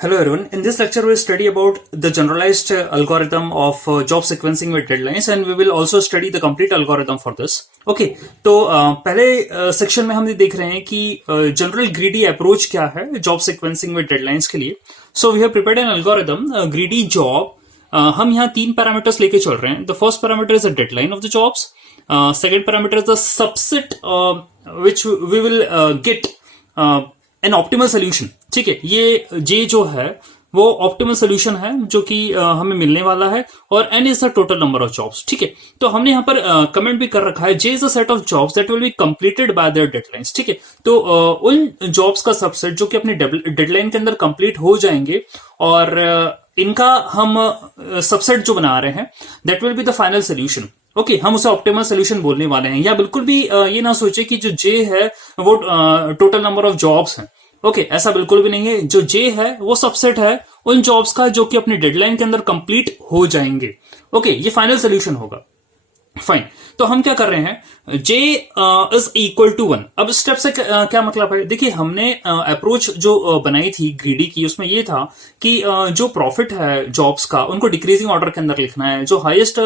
Hello everyone. In this lecture, we'll study about the generalized algorithm of job sequencing with deadlines, and we will also study the complete algorithm for this. Okay, तो पहले section में हम ये देख रहे हैं कि general greedy approach क्या है जॉब सीक्वेंसिंग विद डेडलाइंस के लिए. So we have prepared an algorithm greedy job. हम यहाँ तीन पैरामीटर्स लेके चल रहे हैं. The first parameter is the deadline of the jobs. Second parameter is the subset which we will get an optimal solution. ठीक है, ये जे जो है वो ऑप्टिमल सोल्यूशन है जो कि हमें मिलने वाला है, और n is the total number of jobs. ठीक है, तो हमने यहाँ पर कमेंट भी कर रखा है J is the set of jobs that will be completed by their deadlines. ठीक है, तो उन जॉब्स का सबसेट जो कि अपनी डेडलाइन के अंदर कंप्लीट हो जाएंगे, और इनका हम सबसेट जो बना रहे हैं that will be the final solution. Okay, हम उसे ऑप्टिमल सोल्यूशन बोलने वाले हैं. या बिल्कुल भी ये ना सोचे कि जो जे है वो टोटल नंबर ऑफ जॉब्स हैं. ओके, ऐसा बिल्कुल भी नहीं है. जो जे है वो सबसेट है उन जॉब्स का जो कि अपनी डेडलाइन के अंदर कंप्लीट हो जाएंगे. ओके, ये फाइनल सोल्यूशन होगा. फाइन, तो हम क्या कर रहे हैं, J इज इक्वल टू 1. अब स्टेप से क्या मतलब है, देखिए हमने अप्रोच जो बनाई थी ग्रीडी की, उसमें ये था कि जो प्रॉफिट है जॉब्स का उनको डिक्रीजिंग ऑर्डर के अंदर लिखना है. जो हाईएस्ट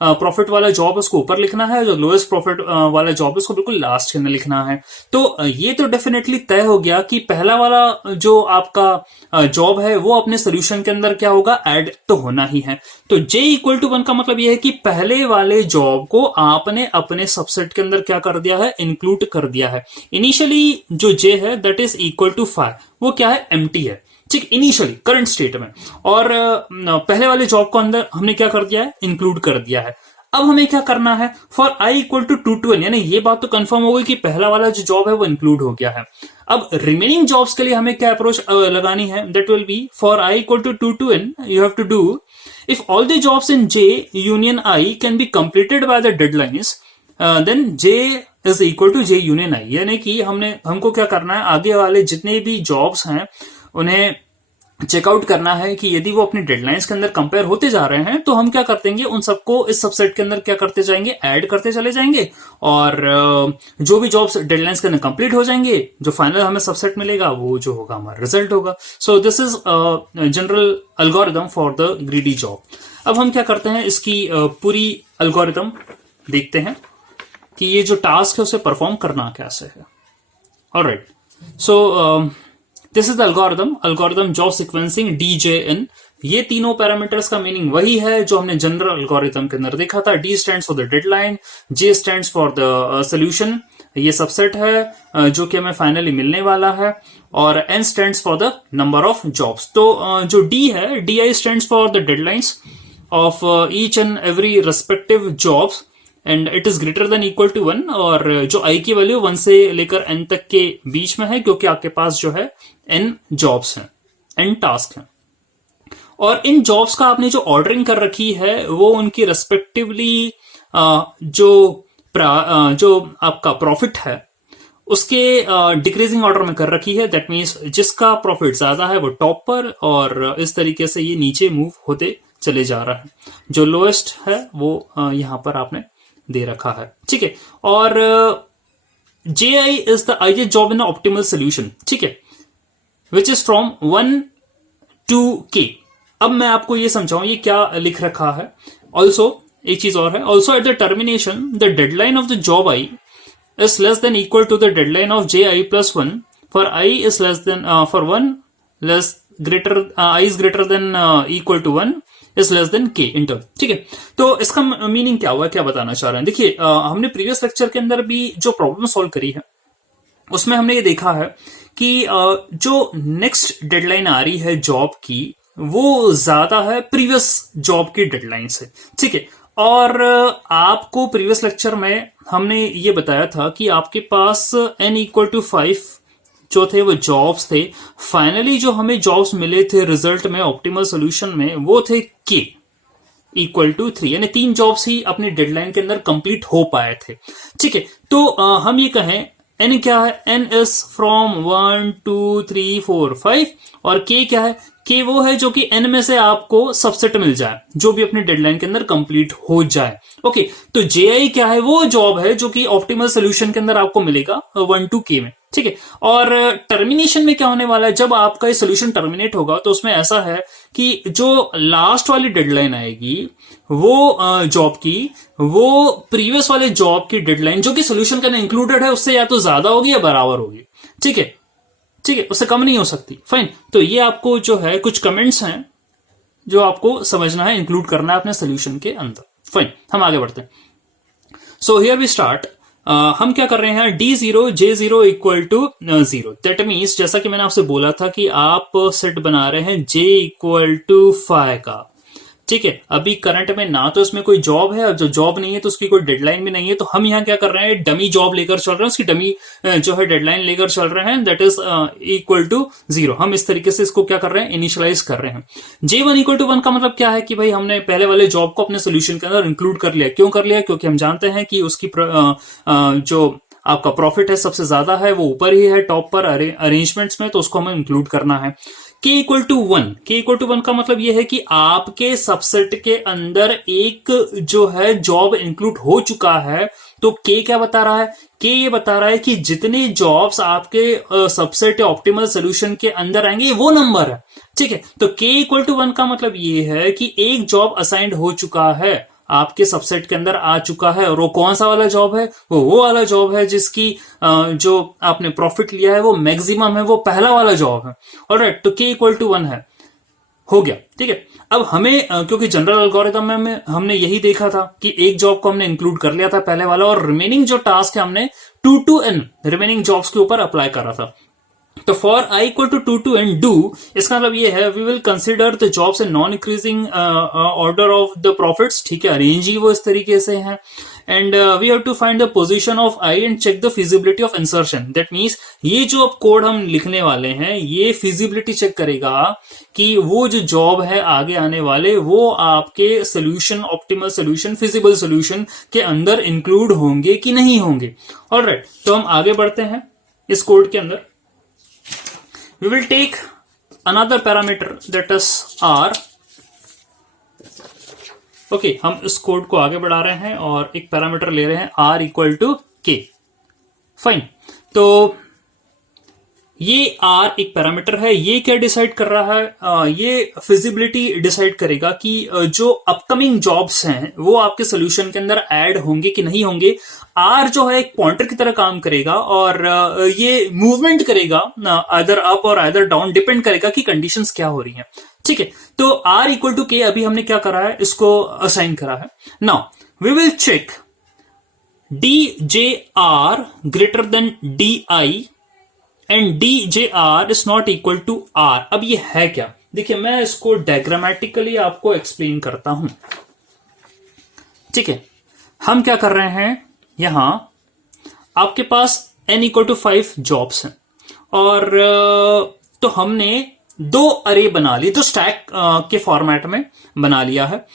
प्रॉफिट वाला जॉब है उसको ऊपर लिखना है, जो लोएस्ट प्रॉफिट वाला जॉब है उसको बिल्कुल लास्ट के अंदर लिखना है. तो ये तो डेफिनेटली तय हो गया कि पहला वाला जो आपका जॉब है वो अपने सोल्यूशन के अंदर क्या होगा, ऐड तो होना ही है. तो J इक्वल टू 1 का मतलब यह है कि पहले वाले जॉब को आपने अपने सबसेट के अंदर क्या कर दिया है, इंक्लूड कर दिया है. इनिशियली जो J है दैट इज इक्वल टू 5, वो क्या है, एम्प्टी है. ठीक, इनिशियली करंट स्टेट में. और पहले वाले जॉब को अंदर हमने क्या कर दिया है, इंक्लूड कर दिया है. अब हमें क्या करना है, for i equal to 2 to n, यानी ये बात तो कंफर्म हो गई कि पहला वाला जो जॉब है वो इंक्लूड हो गया है. अब रिमेनिंग जॉब्स के लिए हमें क्या अप्रोच लगानी है, that will be for i equal to 2 to n you have to do if all the jobs in J union I can be completed by the deadlines, then J is equal to J union I. यानी कि हमको क्या करना है, आगे वाले जितने भी जॉब्स हैं उन्हें चेकआउट करना है कि यदि वो अपनी डेडलाइंस के अंदर कंपेयर होते जा रहे हैं तो हम क्या कर देंगे, उन सबको इस सबसेट के अंदर क्या करते जाएंगे, ऐड करते चले जाएंगे. और जो भी जॉब्स डेडलाइंस के अंदर कंप्लीट हो जाएंगे, जो फाइनल हमें सबसेट मिलेगा वो जो होगा हमारा रिजल्ट होगा. So this is general algorithm for the greedy job. अब हम क्या करते हैं, इसकी पूरी एल्गोरिथम देखते हैं कि ये जो टास्क है उसे परफॉर्म करना कैसे है. Alright, so this is the algorithm job sequencing DJN. ये तीनों पैरामीटर्स का मीनिंग वही है जो हमने जनरल एल्गोरिथम के अंदर देखा था. D stands for the deadline, J stands for the solution, ये सबसेट है जो कि हमें फाइनली मिलने वाला है, और N stands for the number of jobs. तो जो D है, DI stands for the deadlines of each and every respective jobs, and it is greater than equal to 1. और जो i की वैल्यू 1 से लेकर n तक के बीच में है, क्योंकि आपके पास जो है n जॉब्स हैं, n टास्क हैं. और इन जॉब्स का आपने जो ऑर्डरिंग कर रखी है वो उनकी रेस्पेक्टिवली जो आपका प्रॉफिट है उसके डिक्रीजिंग ऑर्डर में कर रखी है. दैट मीन्स जिसका प्रॉफिट ज्यादा है वो टॉप पर, और इस तरीके से ये नीचे मूव होते चले जा रहा है. जो लोएस्ट है वो यहां पर आपने दे रखा है. ठीक है, और Ji is the ith job in optimal solution. ठीक है, which is from 1 to k. अब मैं आपको ये समझाऊं ये क्या लिख रखा है. ऑल्सो एक चीज और है, also at the termination the deadline of the job i is less than equal to the deadline of Ji plus 1 for I is less than for 1 less greater I is greater than equal to 1 is less than k inter. ठीक है, तो इसका meaning क्या हुआ, क्या बताना चाह रहे हैं. देखिए हमने प्रीवियस लेक्चर के अंदर भी जो प्रॉब्लम सॉल्व करी है उसमें हमने ये देखा है कि जो नेक्स्ट डेडलाइन आ रही है जॉब की वो ज्यादा है प्रीवियस जॉब की डेडलाइन से. ठीक है, और आपको प्रीवियस लेक्चर में हमने ये बताया था कि आपके पास n इक्वल टू 5 जो थे वो जॉब्स थे. फाइनली जो हमें जॉब्स मिले थे रिजल्ट में ऑप्टिमल सोल्यूशन में वो थे k इक्वल टू 3, यानी 3 जॉब्स ही अपनी डेडलाइन के अंदर कंप्लीट हो पाए थे. ठीक है, तो हम ये कहें n क्या है, n इज फ्रॉम 1 2 3 4 5, और k क्या है, k वो है जो कि n में से आपको सबसेट मिल जाए जो भी अपनी डेडलाइन के अंदर कंप्लीट हो जाए. ओके, तो जेआई क्या है? वो जॉब है जो कि ऑप्टिमल सोल्यूशन के अंदर आपको मिलेगा 1 to k में, ठीक है। और टर्मिनेशन में क्या होने वाला है, जब आपका ये सोल्यूशन टर्मिनेट होगा तो उसमें ऐसा है कि जो लास्ट वाली डेडलाइन आएगी वो जॉब की, वो प्रीवियस वाले जॉब की डेडलाइन जो कि सोल्यूशन के अंदर इंक्लूडेड है उससे या तो ज्यादा होगी या बराबर होगी, ठीक है, ठीक है, उससे कम नहीं हो सकती। फाइन, तो ये आपको जो है कुछ कमेंट्स हैं जो आपको समझना है, इंक्लूड करना है अपने सोल्यूशन के अंदर। फाइन, हम आगे बढ़ते हैं। So here we start. हम क्या कर रहे हैं, D0 J0 equal to 0। That means जैसा कि मैंने आपसे बोला था कि आप सेट बना रहे हैं J इक्वल टू 5 का, ठीक है। अभी करंट में ना तो इसमें कोई जॉब है, अब जो जॉब नहीं है तो उसकी कोई डेडलाइन भी नहीं है, तो हम यहाँ क्या कर रहे हैं, डमी जॉब लेकर चल रहे हैं, उसकी डमी जो है डेडलाइन लेकर चल रहे हैं, दैट इज इक्वल टू 0। हम इस तरीके से इसको क्या कर रहे हैं, इनिशियलाइज कर रहे हैं। J1 इक्वल टू 1 का मतलब क्या है कि भाई हमने पहले वाले जॉब को अपने सोल्यूशन के अंदर इंक्लूड कर लिया। क्यों कर लिया? क्योंकि हम जानते हैं कि उसकी जो आपका प्रॉफिट है सबसे ज्यादा है, वो ऊपर ही है टॉप पर अरेंजमेंट्स में, तो उसको हमें इंक्लूड करना है। K equal to 1, K equal to 1 का मतलब यह है कि आपके सबसेट के अंदर एक जो है जॉब इंक्लूड हो चुका है। तो K क्या बता रहा है? K ये बता रहा है कि जितने जॉब्स आपके सबसेट या ऑप्टिमल सोल्यूशन के अंदर आएंगे वो नंबर है, ठीक है। तो K इक्वल टू 1 का मतलब ये है कि एक जॉब असाइंड हो चुका है, आपके सबसेट के अंदर आ चुका है, और वो कौन सा वाला जॉब है? वो वाला जॉब है जिसकी जो आपने प्रॉफिट लिया है वो मैक्सिमम है, वो पहला वाला जॉब है। ऑलराइट, तो K इक्वल टू 1 है, हो गया, ठीक है। अब हमें क्योंकि जनरल एल्गोरिथम में हमने यही देखा था कि एक जॉब को हमने इंक्लूड कर लिया था पहले वाला, और रिमेनिंग जो टास्क है हमने 2 to n रिमेनिंग जॉब्स के ऊपर अप्लाई करा था। तो for I equal to 2 to n do, इसका मतलब ये है we will consider the jobs in non increasing order of the profits, ठीक है, अरेंज ही वो इस तरीके से है। And we have to find the position of I and check the feasibility of insertion. That means ये जो अब कोड हम लिखने वाले हैं ये फिजिबिलिटी चेक करेगा कि वो जो जॉब है आगे आने वाले वो आपके solution, optimal solution, feasible solution के अंदर इंक्लूड होंगे कि नहीं होंगे। ऑलराइट, तो हम आगे बढ़ते हैं इस कोड के अंदर। We will take another parameter that is R. Okay, हम इस कोड को आगे बढ़ा रहे हैं और एक पैरामीटर ले रहे हैं R equal to K। Fine, तो ये R एक पैरामीटर है, ये क्या डिसाइड कर रहा है? ये फिजिबिलिटी डिसाइड करेगा कि जो अपकमिंग जॉब्स हैं वो आपके सोल्यूशन के अंदर ऐड होंगे कि नहीं होंगे। R जो है एक पॉइंटर की तरह काम करेगा और ये मूवमेंट करेगा आइदर अप और आइदर डाउन, डिपेंड करेगा कि कंडीशंस क्या हो रही हैं, ठीक है। तो R इक्वल टू K अभी हमने क्या करा है, इसको असाइन करा है। Now we will check DJR greater than DI and DJR is not equal to R। अब ये है क्या? देखिए, मैं इसको डायग्रामेटिकली आपको एक्सप्लेन करता हूं, ठीक है। हम क्या कर रहे हैं, यहां आपके पास n इक्वल टू 5 जॉब्स हैं और तो हमने 2 अरे बना ली, तो स्टैक के फॉर्मेट में बना लिया है।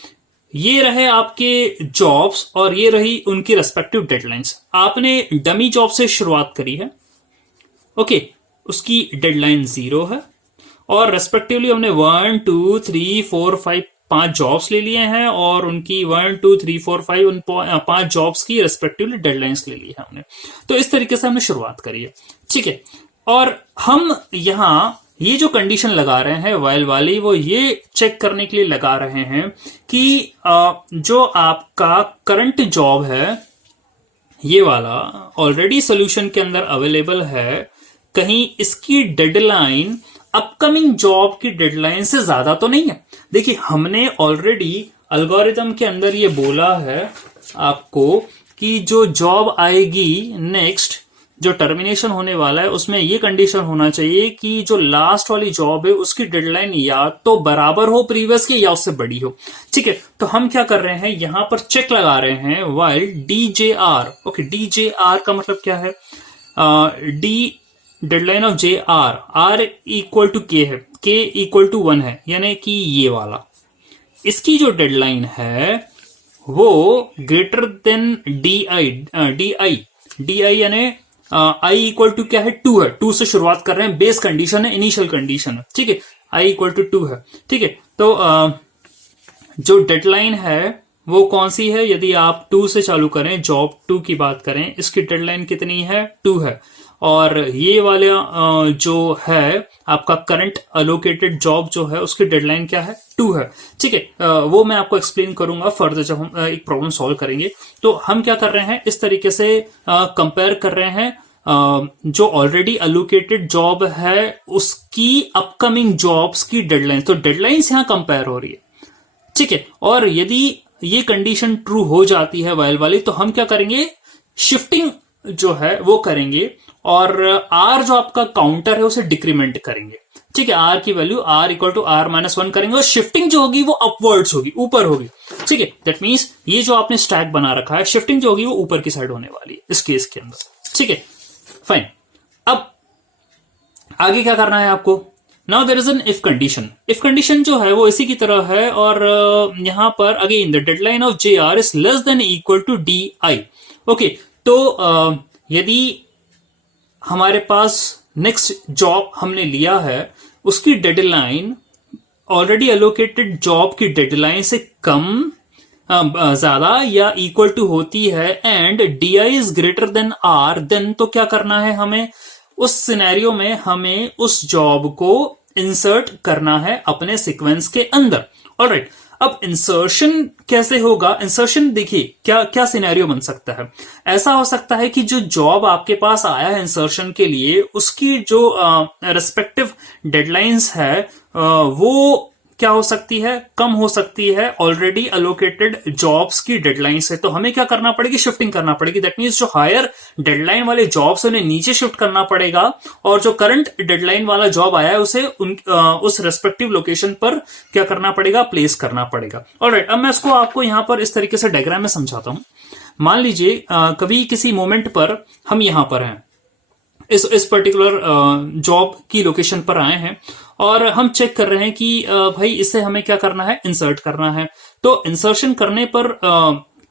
ये रहे आपके जॉब्स और ये रही उनकी रेस्पेक्टिव डेडलाइंस। आपने डमी जॉब से शुरुआत करी है, ओके, उसकी डेडलाइन 0 है और रेस्पेक्टिवली हमने 1 2 3 4 5 5 जॉब्स ले लिए हैं और उनकी 1 2 3 4 5 उन 5 जॉब्स की रेस्पेक्टिवली डेडलाइंस ले ली है हमने। तो इस तरीके से हमने शुरुआत करी है, ठीक है। और हम यहां ये जो कंडीशन लगा रहे हैं वाइल वाली, वो ये चेक करने के लिए लगा रहे हैं कि जो आपका करंट जॉब है ये वाला ऑलरेडी सोल्यूशन के अंदर अवेलेबल है, कहीं इसकी डेडलाइन अपकमिंग जॉब की डेडलाइन से ज्यादा तो नहीं है। देखिए, हमने ऑलरेडी एल्गोरिथम के अंदर ये बोला है आपको कि जो जॉब आएगी नेक्स्ट, जो टर्मिनेशन होने वाला है, उसमें ये कंडीशन होना चाहिए कि जो लास्ट वाली जॉब है उसकी डेडलाइन या तो बराबर हो प्रीवियस के या उससे बड़ी हो, ठीक है। तो हम क्या कर रहे हैं, यहां पर चेक लगा रहे हैं वाइल DJR। ओके, DJR का मतलब क्या है? D deadline of JR, R equal to K है, K इक्वल टू 1 है, यानी कि ये वाला, इसकी जो डेडलाइन है वो ग्रेटर देन DI यानी I इक्वल टू क्या है? 2 है, 2 से शुरुआत कर रहे हैं, बेस कंडीशन है, इनिशियल कंडीशन है, ठीक है। I इक्वल टू 2 है, ठीक है। तो जो डेडलाइन है वो कौन सी है? यदि आप 2 से चालू करें, जॉब 2 की बात करें, इसकी डेडलाइन कितनी है? 2 है। और ये वाला जो है आपका करंट अलोकेटेड जॉब जो है उसकी डेडलाइन क्या है? 2 है। ठीक है, वो मैं आपको एक्सप्लेन करूंगा फर्दर जब हम एक प्रॉब्लम सॉल्व करेंगे। तो हम क्या कर रहे हैं, इस तरीके से कंपेयर कर रहे हैं जो ऑलरेडी अलोकेटेड जॉब है उसकी अपकमिंग जॉब्स की डेडलाइन। तो डेडलाइंस यहां कंपेयर हो रही है। ठीक है, और यदि ये कंडीशन ट्रू हो जाती है वाइल वाली, तो हम क्या करेंगे, शिफ्टिंग जो है वो करेंगे और आर जो आपका काउंटर है उसे डिक्रीमेंट करेंगे। ठीक है, आर की value R equal to R minus 1 करेंगे और शिफ्टिंग जो होगी वो अपवर्ड्स होगी, ऊपर होगी। ठीक है, दैट मीन्स ये जो आपने स्टैक बना रखा है, शिफ्टिंग जो होगी वो ऊपर की साइड होने वाली है इस केस के अंदर। ठीक है, फाइन। अब आगे क्या करना है आपको? Now there is an if condition. If condition जो है वो इसी की तरह है और यहां पर again the deadline of J R is less than equal to D I. Okay, तो यदि हमारे पास नेक्स्ट जॉब हमने लिया है उसकी डेडलाइन ऑलरेडी एलोकेटेड जॉब की डेडलाइन से कम ज्यादा या इक्वल टू होती है and D I is greater than R, then तो क्या करना है हमें? उस सिनेरियो में हमें उस जॉब को इंसर्ट करना है अपने सीक्वेंस के अंदर। ऑलराइट, अब इंसर्शन कैसे होगा? इंसर्शन देखिए क्या क्या सिनेरियो बन सकता है। ऐसा हो सकता है कि जो जॉब आपके पास आया है इंसर्शन के लिए उसकी जो रेस्पेक्टिव डेडलाइंस है वो क्या हो सकती है? कम हो सकती है ऑलरेडी अलोकेटेड जॉब्स की डेडलाइन से। तो हमें क्या करना पड़ेगी? शिफ्टिंग करना पड़ेगी। दैट मीन्स जो हायर डेडलाइन वाले जॉब्स उन्हें नीचे शिफ्ट करना पड़ेगा और जो करंट डेडलाइन वाला जॉब आया है उसे उस रेस्पेक्टिव लोकेशन पर क्या करना पड़ेगा? प्लेस करना पड़ेगा। ऑलराइट, अब मैं इसको आपको यहां पर इस तरीके से डायग्राम में समझाता हूं। मान लीजिए कभी किसी मोमेंट पर हम यहां पर हैं, इस पर्टिकुलर जॉब की लोकेशन पर आए हैं और हम चेक कर रहे हैं कि भाई इसे हमें क्या करना है? इंसर्ट करना है। तो इंसर्शन करने पर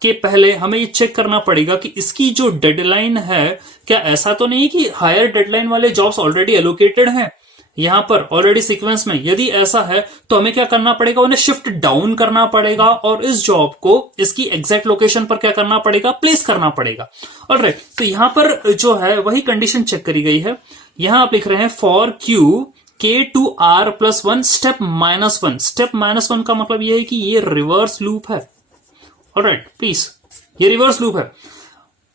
के पहले हमें ये चेक करना पड़ेगा कि इसकी जो डेडलाइन है, क्या ऐसा तो नहीं कि हायर डेडलाइन वाले जॉब्स ऑलरेडी एलोकेटेड हैं यहां पर ऑलरेडी सीक्वेंस में? यदि ऐसा है तो हमें क्या करना पड़ेगा? उन्हें शिफ्ट डाउन करना पड़ेगा और इस जॉब को इसकी एग्जैक्ट लोकेशन पर क्या करना पड़ेगा? प्लेस करना पड़ेगा। ऑलराइट, तो यहां पर जो है वही कंडीशन चेक करी गई है। यहां आप लिख रहे हैं for Q K to R plus 1 step minus 1। Step minus 1 का मतलब यह है कि ये रिवर्स लूप है। ऑलराइट, प्लीज, ये रिवर्स लूप है।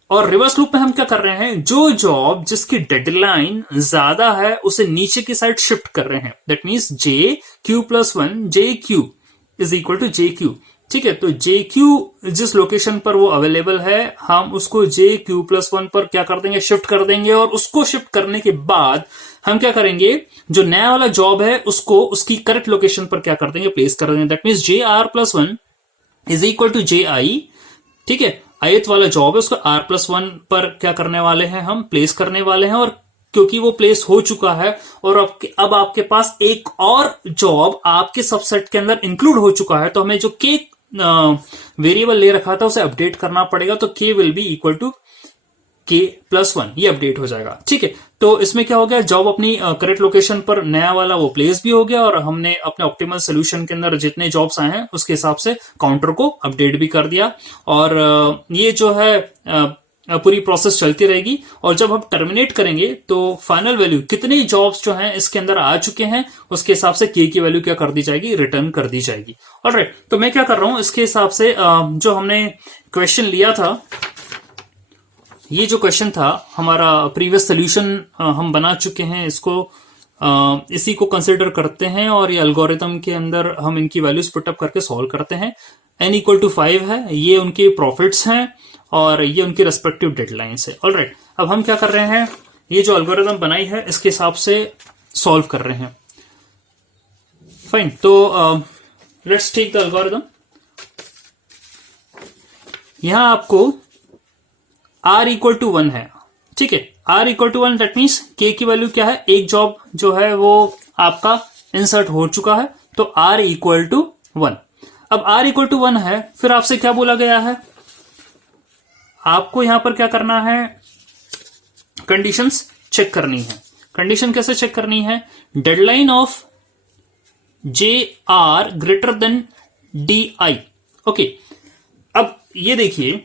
और रिवर्स लूप में हम क्या कर रहे हैं? जो जॉब जिसकी डेडलाइन ज्यादा है उसे नीचे की साइड शिफ्ट कर रहे हैं। That means J Q plus 1 J Q is equal to J Q. ठीक है, तो जे क्यू जिस लोकेशन पर वो अवेलेबल है हम उसको जे क्यू प्लस 1 पर क्या कर देंगे? शिफ्ट कर देंगे। और उसको शिफ्ट करने के बाद हम क्या करेंगे? जो नया वाला जॉब है उसको उसकी करेक्ट लोकेशन पर क्या कर देंगे? प्लेस कर देंगे। That means J R plus 1 is equal to J I. ठीक है, ith वाला जॉब है उसको r प्लस 1 पर क्या करने वाले हैं? हम प्लेस करने वाले हैं। और क्योंकि वो प्लेस हो चुका है और अब आपके पास एक और जॉब आपके सबसेट के अंदर इंक्लूड हो चुका है, तो हमें जो k वेरिएबल ले रखा था उसे अपडेट करना पड़ेगा। तो k will be equal to k plus 1, ये अपडेट हो जाएगा। ठीक है, तो इसमें क्या हो गया? जॉब अपनी करेक्ट लोकेशन पर नया वाला वो प्लेस भी हो गया और हमने अपने ऑप्टिमल सोल्यूशन के अंदर जितने जॉब्स आए हैं उसके हिसाब से काउंटर को अपडेट भी कर दिया। और ये जो है पूरी प्रोसेस चलती रहेगी और जब हम टर्मिनेट करेंगे तो फाइनल वैल्यू कितने जॉब्स जो हैं इसके अंदर आ चुके हैं उसके हिसाब से k की वैल्यू क्या कर दी जाएगी? रिटर्न कर दी जाएगी। ऑलराइट, तो मैं क्या कर रहा हूं इसके हिसाब से जो हमने क्वेश्चन लिया था, ये जो क्वेश्चन था हमारा प्रीवियस सोल्यूशन हम बना चुके हैं, इसको इसी को कंसिडर करते हैं और ये एल्गोरिथम के अंदर हम इनकी वैल्यूज पुटअप करके सॉल्व करते हैं। n इक्वल टू 5 है, ये उनके प्रॉफिट्स हैं और ये उनकी रेस्पेक्टिव डेडलाइंस है। ऑलराइट, अब हम क्या कर रहे हैं? ये जो एल्गोरिथम बनाई है इसके हिसाब से सॉल्व कर रहे हैं। फाइन, तो लेट्स टेक द एल्गोरिथम। यहां आपको r इक्वल टू 1 है। ठीक है, r equal to 1 that means k की वैल्यू क्या है? एक जॉब जो है वो आपका इंसर्ट हो चुका है, तो r इक्वल टू 1। अब r इक्वल टू 1 है, फिर आपसे क्या बोला गया है? आपको यहां पर क्या करना है? कंडीशंस चेक करनी है। कंडीशन कैसे चेक करनी है? Deadline of J are greater than D I. Okay, अब ये देखिए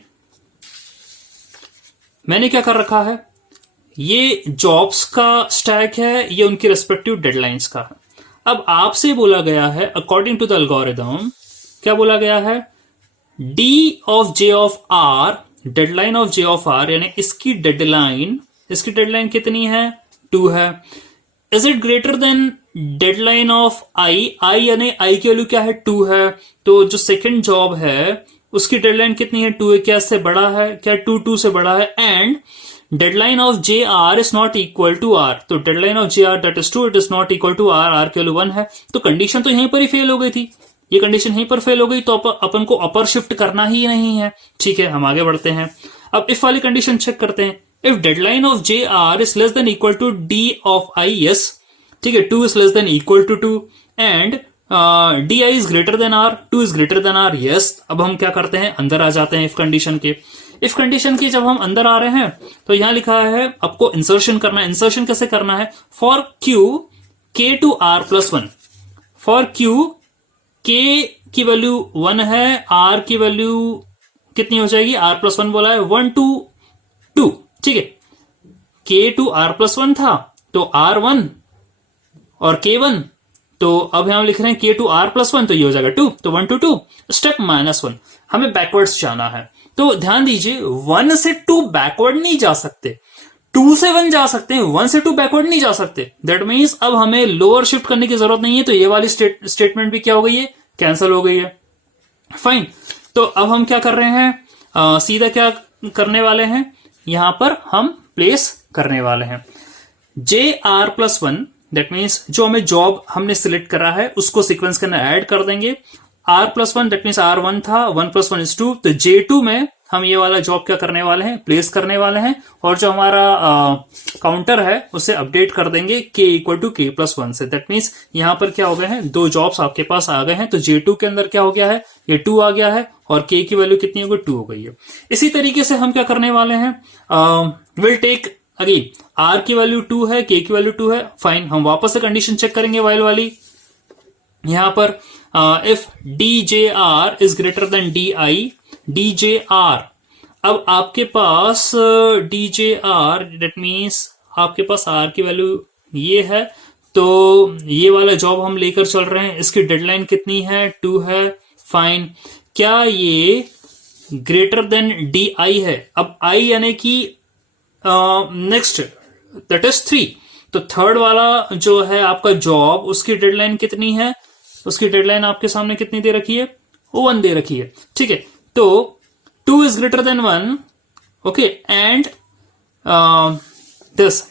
मैंने क्या कर रखा है, ये जॉब्स का स्टैक है, ये उनकी रेस्पेक्टिव डेडलाइंस का है। अब आपसे बोला गया है अकॉर्डिंग टू द एल्गोरिथम, क्या बोला गया है, D of J of R, deadline of J of R, यानी इसकी डेडलाइन कितनी है, 2 है। Is it greater than deadline of I, यानी आई की वैल्यू क्या है, 2 है। तो जो सेकंड जॉब है उसकी डेडलाइन कितनी है, 2 है। क्या इससे बड़ा है, क्या 2 से बड़ा है। And deadline of J R is not equal to R, तो deadline of J R that is 2, it is not equal to R की वैल्यू 1 है। तो कंडीशन तो यहीं पर ही फेल हो गई थी, ये कंडीशन यहीं पर फेल हो गई, तो अपन को अपर शिफ्ट करना ही नहीं है। ठीक है, हम आगे बढ़ते हैं। अब इफ वाली कंडीशन चेक करते हैं। If deadline of J R is less than equal to D of I, yes, ठीक है, 2 is less than equal to 2 and D I is greater than R, 2 is greater than R, yes. अब हम क्या करते हैं, अंदर आ जाते हैं इफ कंडीशन के। इफ कंडीशन की जब हम अंदर आ रहे हैं तो यहां लिखा है आपको इंसर्शन करना है। इंसर्शन कैसे करना है, for Q K to R plus 1, for Q K की वैल्यू 1 है, आर की वैल्यू कितनी हो जाएगी, आर प्लस 1 बोला है, 1 to 2, ठीक है। के टू आर प्लस 1 था तो आर 1 और के 1, तो अब हम लिख रहे हैं के टू आर प्लस 1, तो ये हो जाएगा 2, तो 1 to 2, स्टेप -1, हमें बैकवर्ड्स जाना है। तो ध्यान दीजिए 1 से 2 बैकवर्ड नहीं जा सकते, 2 से 1 जा सकते हैं, 1 से 2 बैकवर्ड नहीं जा सकते। दैट मीन्स अब हमें लोअर शिफ्ट करने की जरूरत नहीं है, तो ये वाली स्टेटमेंट भी क्या हो गई है, कैंसिल हो गई है। फाइन, तो अब हम क्या कर रहे हैं, सीधा क्या करने वाले हैं, यहां पर हम प्लेस करने वाले हैं जे आर प्लस 1, दैट मीन्स जो हमें जॉब हमने सिलेक्ट करा है उसको सीक्वेंस के अंदर ऐड कर देंगे। R plus 1 that means R 1 था, 1 + 1 = 2, तो J2 में हम ये वाला जॉब क्या करने वाले हैं, प्लेस करने वाले हैं। और जो हमारा काउंटर है उसे अपडेट कर देंगे k = k + 1 से। दैट मीन्स यहां पर क्या हो गए हैं, 2 जॉब्स आपके पास आ गए हैं। तो J2 के अंदर क्या हो गया है, ये 2 आ गया है और k की वैल्यू कितनी हो गई, 2 हो गई है। इसी तरीके से हम क्या करने वाले हैं, विल टेक अगेन r की वैल्यू 2 है, k की वैल्यू 2 है। फाइन, हम वापस से कंडीशन चेक करेंगे वाइल वाली। यहां पर if djr is greater than di, djr, अब आपके पास djr दैट मीन्स आपके पास r की वैल्यू ये है, तो ये वाला जॉब हम लेकर चल रहे हैं। इसकी डेडलाइन कितनी है, 2 है। फाइन, क्या ये ग्रेटर देन di है। अब i यानी कि नेक्स्ट दैट इज 3, तो थर्ड वाला जो है आपका जॉब, उसकी डेडलाइन कितनी है, उसकी डेडलाइन आपके सामने कितनी दे रखी है, 1 दे रखी है। ठीक है, तो 2 is greater than 1, okay, and this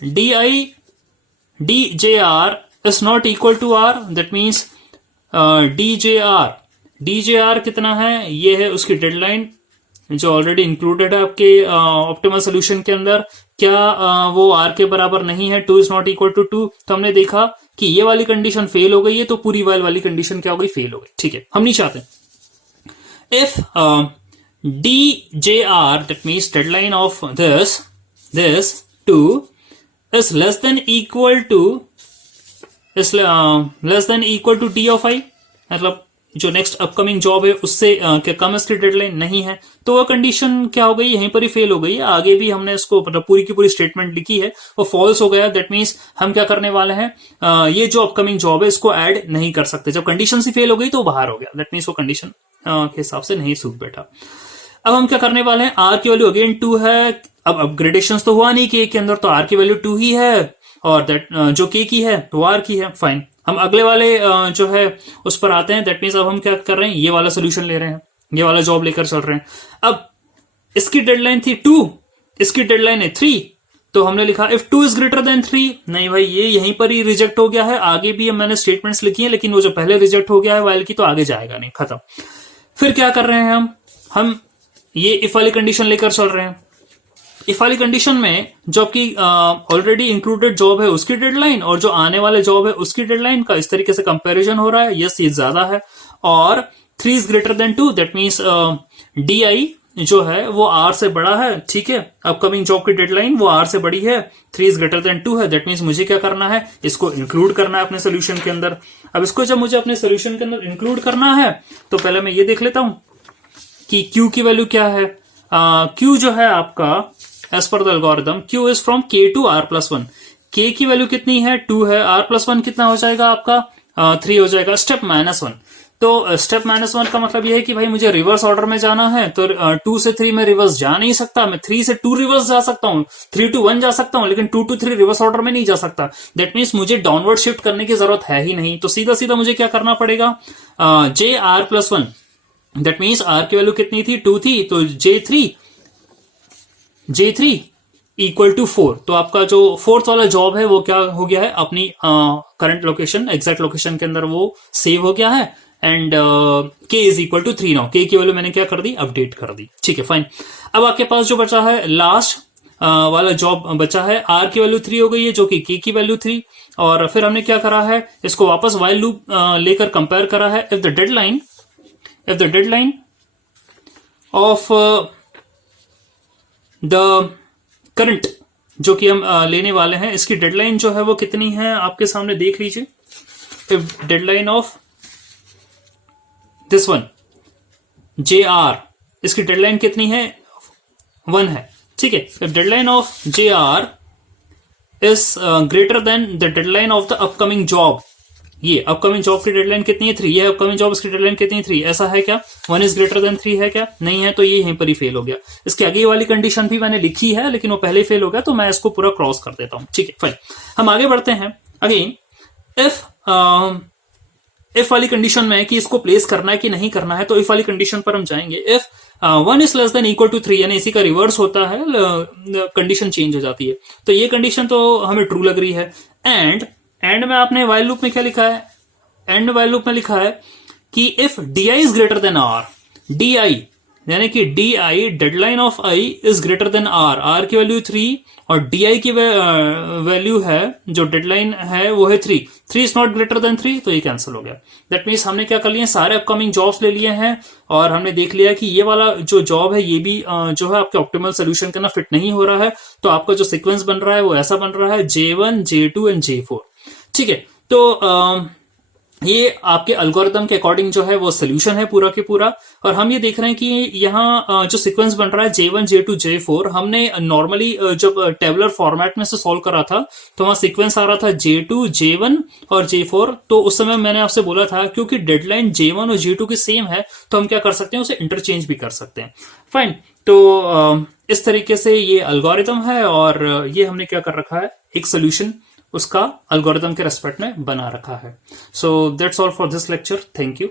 djr is not equal to r, that means djr कितना है, ये है उसकी डेडलाइन जो ऑलरेडी इंक्लूडेड है आपके ऑप्टिमल सोल्यूशन के अंदर। क्या वो r के बराबर नहीं है, 2 is not equal to 2, तो हमने देखा कि ये वाली कंडीशन फेल हो गई है, तो पूरी वाली कंडीशन क्या हो गई, फेल हो गई। ठीक है, हम नहीं चाहते। If djr, that means deadline of this 2 is less than equal to d of i, मतलब जो नेक्स्ट अपकमिंग जॉब है उससे क्या कम इसकी डेडलाइन नहीं है, तो वह कंडीशन क्या हो गई, यहीं पर ही फेल हो गई है। आगे भी हमने इसको मतलब पूरी की पूरी स्टेटमेंट लिखी है, वो फॉल्स हो गया। दैट मीन्स हम क्या करने वाले हैं, ये जो अपकमिंग जॉब है इसको ऐड नहीं कर सकते। जब कंडीशन से फेल हो गई तो बाहर हो गया, दैट मीन्स वो कंडीशन के हिसाब से नहीं सूट बैठा। अब हम क्या करने वाले हैं, r की वैल्यू अगेन 2 है। अब अपग्रेडेशन तो हुआ नहीं k के अंदर, तो r की वैल्यू 2 ही है, और दैट जो k की है तो r की है। फाइन, हम अगले वाले जो है उस पर आते हैं। दैट मीन्स अब हम क्या कर रहे हैं, ये वाला सोल्यूशन ले रहे हैं, ये वाला जॉब लेकर चल रहे हैं। अब इसकी डेडलाइन थी 2, इसकी डेडलाइन है 3, तो हमने लिखा इफ 2 is greater than 3, नहीं भाई ये यहीं पर ही रिजेक्ट हो गया है। आगे भी मैंने स्टेटमेंट्स लिखी है, लेकिन वो जो पहले रिजेक्ट हो गया है वाइल की, तो आगे जाएगा नहीं, खत्म। फिर क्या कर रहे हैं हम ये इफ वाली कंडीशन लेकर चल रहे हैं। इफ वाली कंडीशन में जो आपकी ऑलरेडी इंक्लूडेड जॉब है उसकी डेडलाइन और जो आने वाले जॉब है उसकी डेडलाइन का इस तरीके से कंपैरिजन हो रहा है। यस, ये ज्यादा है, और 3 is greater than 2, that means di जो है वो r से बड़ा है। ठीक है, अपकमिंग जॉब की डेडलाइन वो r से बड़ी है, 3 is greater than 2 है। दैट मीन्स मुझे क्या करना है, इसको इंक्लूड करना है अपने सोल्यूशन के अंदर। अब इसको जब मुझे अपने सोल्यूशन के अंदर इंक्लूड करना है, तो पहले मैं ये देख लेता हूं कि Q की वैल्यू क्या है। Q जो है आपका as per the algorithm Q is from K to R+1। K की वैल्यू कितनी है, 2 है, R+1 कितना हो जाएगा आपका 3 हो जाएगा, स्टेप -1। तो स्टेप -1 का मतलब यह है कि भाई मुझे रिवर्स ऑर्डर में जाना है, तो 2 से 3 में रिवर्स जा नहीं सकता, मैं 3 से 2 रिवर्स जा सकता हूं, 3 to 1 जा सकता हूं, लेकिन 2 to 3 रिवर्स ऑर्डर में नहीं जा सकता। दैट मीन्स मुझे डाउनवर्ड शिफ्ट करने की जरूरत है ही नहीं, तो सीधा सीधा मुझे क्या करना पड़ेगा, JR+1, दैट मीन्स R की वैल्यू कितनी थी, 2 थी, तो J3 इक्वल टू 4। तो आपका जो फोर्थ वाला जॉब है वो क्या हो गया है, अपनी करंट लोकेशन, एग्जैक्ट लोकेशन के अंदर वो सेव हो गया है। And K is equal to 3 now, K की वैल्यू मैंने क्या कर दी, अपडेट कर दी। ठीक है, फाइन। अब आपके पास जो बचा है लास्ट वाला जॉब बचा है, R की वैल्यू 3 हो गई है, जो कि K की वैल्यू 3, और फिर हमने क्या करा है, इसको वापस while लूप लेकर कंपेयर करा है। If the deadline of the current जो कि हम लेने वाले हैं, इसकी डेडलाइन जो है वो कितनी है, आपके सामने देख लीजिए। If deadline of this one JR, इसकी डेडलाइन कितनी है, 1 है। ठीक है, if deadline of JR is greater then the deadline of the upcoming job, ये अपकमिंग जॉब की डेडलाइन कितनी है, 3, ये अपकमिंग जॉब इसकी डेडलाइन कितनी है, 3, ऐसा है क्या, 1 इज ग्रेटर देन 3 है क्या, नहीं है, तो ये यहीं पर ही फेल हो गया। इसके आगे वाली कंडीशन भी मैंने लिखी है, लेकिन वो पहले ही फेल हो गया, तो मैं इसको पूरा क्रॉस कर देता हूं। ठीक है, फाइन। हम आगे बढ़ते हैं। अगेन इफ वाली कंडीशन में कि इसको प्लेस करना है कि नहीं करना है, तो इफ वाली कंडीशन पर हम जाएंगे। If 1 is less than equal to 3, यानी इसी का रिवर्स होता है, कंडीशन चेंज हो जाती है। तो ये कंडीशन तो हमें ट्रू लग रही है। एंड में आपने वाइल लूप में क्या लिखा है, एंड वाइल लूप में लिखा है कि if DI is greater then R, DI यानी कि DI deadline of I is greater then R की वैल्यू 3 और DI की वैल्यू है, जो डेडलाइन है वो है 3 इज नॉट ग्रेटर देन 3, तो ये कैंसिल हो गया। दैट मीन्स हमने क्या कर लिए, सारे अपकमिंग जॉब्स ले लिए हैं, और हमने देख लिया कि ये वाला जो जॉब है ये भी जो है आपके ऑप्टिमल सोल्यूशन के ना फिट नहीं हो रहा है। तो आपका जो सीक्वेंस बन रहा है वो ऐसा बन रहा है, J1 J2 एंड J4। ठीक है, तो ये आपके एल्गोरिथम के अकॉर्डिंग जो है वो सोल्यूशन है पूरा के पूरा। और हम ये देख रहे हैं कि यहाँ जो सीक्वेंस बन रहा है J1 J2 J4, हमने नॉर्मली जब टेबुलर फॉर्मेट में से सॉल्व करा था तो वहां सीक्वेंस आ रहा था J2 J1 और J4। तो उस समय मैंने आपसे बोला था क्योंकि डेडलाइन J1 और J2 की सेम है, तो हम क्या कर सकते हैं, उसे इंटरचेंज भी कर सकते हैं। फाइन, तो इस तरीके से ये एल्गोरिथम है, और ये हमने क्या कर रखा है, एक सोल्यूशन उसका एल्गोरिथम के रेस्पेक्ट में बना रखा है। So that's all for this lecture, thank you.